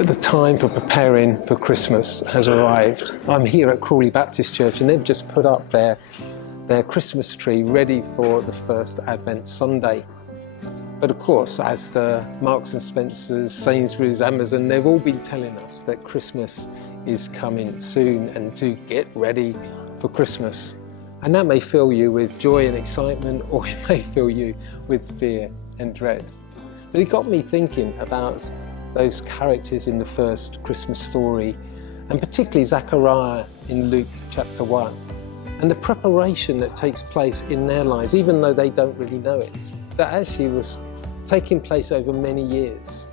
The time for preparing for Christmas has arrived. I'm here at Crawley Baptist Church and they've just put up their Christmas tree ready for the first Advent Sunday. But of course, as the Marks and Spencer's, Sainsbury's, Amazon, they've all been telling us that Christmas is coming soon and to get ready for Christmas. And that may fill you with joy and excitement, or it may fill you with fear and dread. But it got me thinking about those characters in the first Christmas story, and particularly Zechariah in Luke chapter 1, and the preparation that takes place in their lives, even though they don't really know it, that actually was taking place over many years.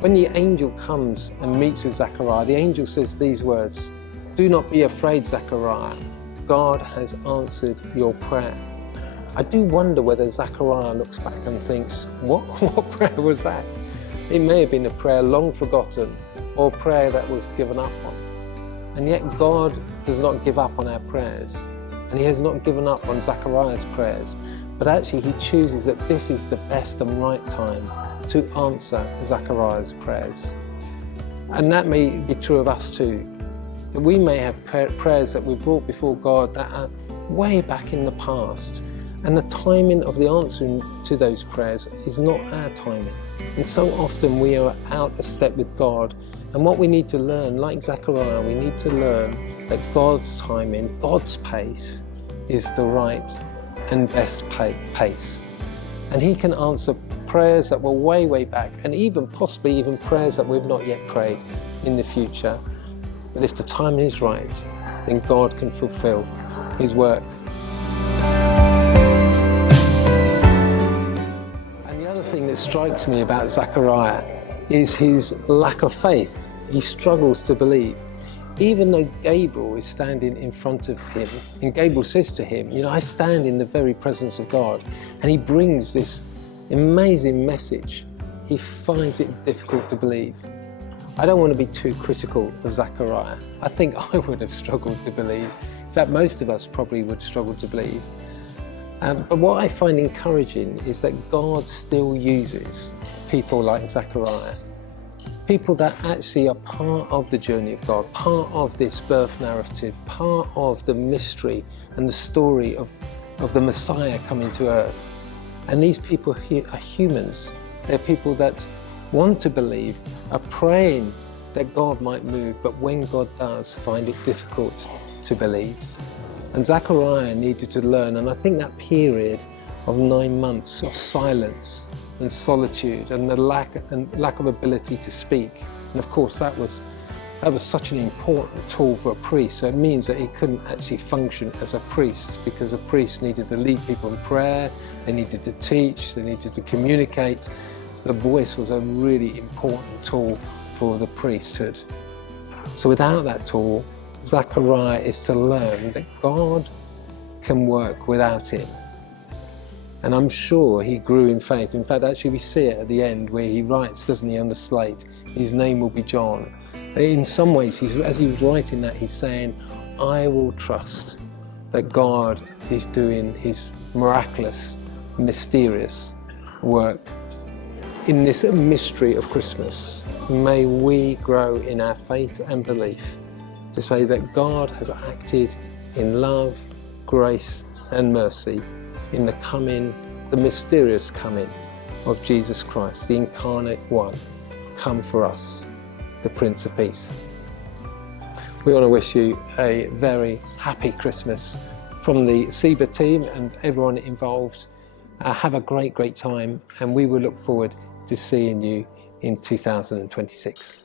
When the angel comes and meets with Zechariah, the angel says these words, "Do not be afraid, Zechariah. God has answered your prayer." I do wonder whether Zechariah looks back and thinks, what prayer was that? It may have been a prayer long forgotten, or a prayer that was given up on. And yet God does not give up on our prayers. And he has not given up on Zechariah's prayers, but actually he chooses that this is the best and right time to answer Zechariah's prayers. And that may be true of us too, that we may have prayers that we've brought before God that are way back in the past, and the timing of the answering to those prayers is not our timing. And so often we are out of step with God. And what we need to learn, like Zechariah, we need to learn that God's timing, God's pace, is the right and best pace. And he can answer prayers that were way, way back, and even possibly even prayers that we've not yet prayed in the future. But if the timing is right, then God can fulfill his work. That strikes me about Zechariah is his lack of faith. He struggles to believe. Even though Gabriel is standing in front of him, and Gabriel says to him, I stand in the very presence of God, and he brings this amazing message, he finds it difficult to believe. I don't want to be too critical of Zechariah. I think I would have struggled to believe. In fact, most of us probably would struggle to believe. But what I find encouraging is that God still uses people like Zechariah, people that actually are part of the journey of God, part of this birth narrative, part of the mystery and the story of the Messiah coming to earth. And these people are humans. They're people that want to believe, are praying that God might move, but when God does, find it difficult to believe. And Zechariah needed to learn, and I think that period of 9 months of silence and solitude and the lack of ability to speak, and of course that was such an important tool for a priest. So it means that he couldn't actually function as a priest, because a priest needed to lead people in prayer, they needed to teach, they needed to communicate. So the voice was a really important tool for the priesthood. So without that tool, Zechariah is to learn that God can work without him. And I'm sure he grew in faith. In fact, actually we see it at the end where he writes, doesn't he, on the slate, his name will be John. In some ways, as he's writing that, he's saying, I will trust that God is doing his miraculous, mysterious work. In this mystery of Christmas, may we grow in our faith and belief to say that God has acted in love, grace and mercy in the mysterious coming of Jesus Christ, the incarnate one, come for us, the Prince of Peace. We want to wish you a very happy Christmas from the SEBA team and everyone involved. Have a great time, and we will look forward to seeing you in 2026.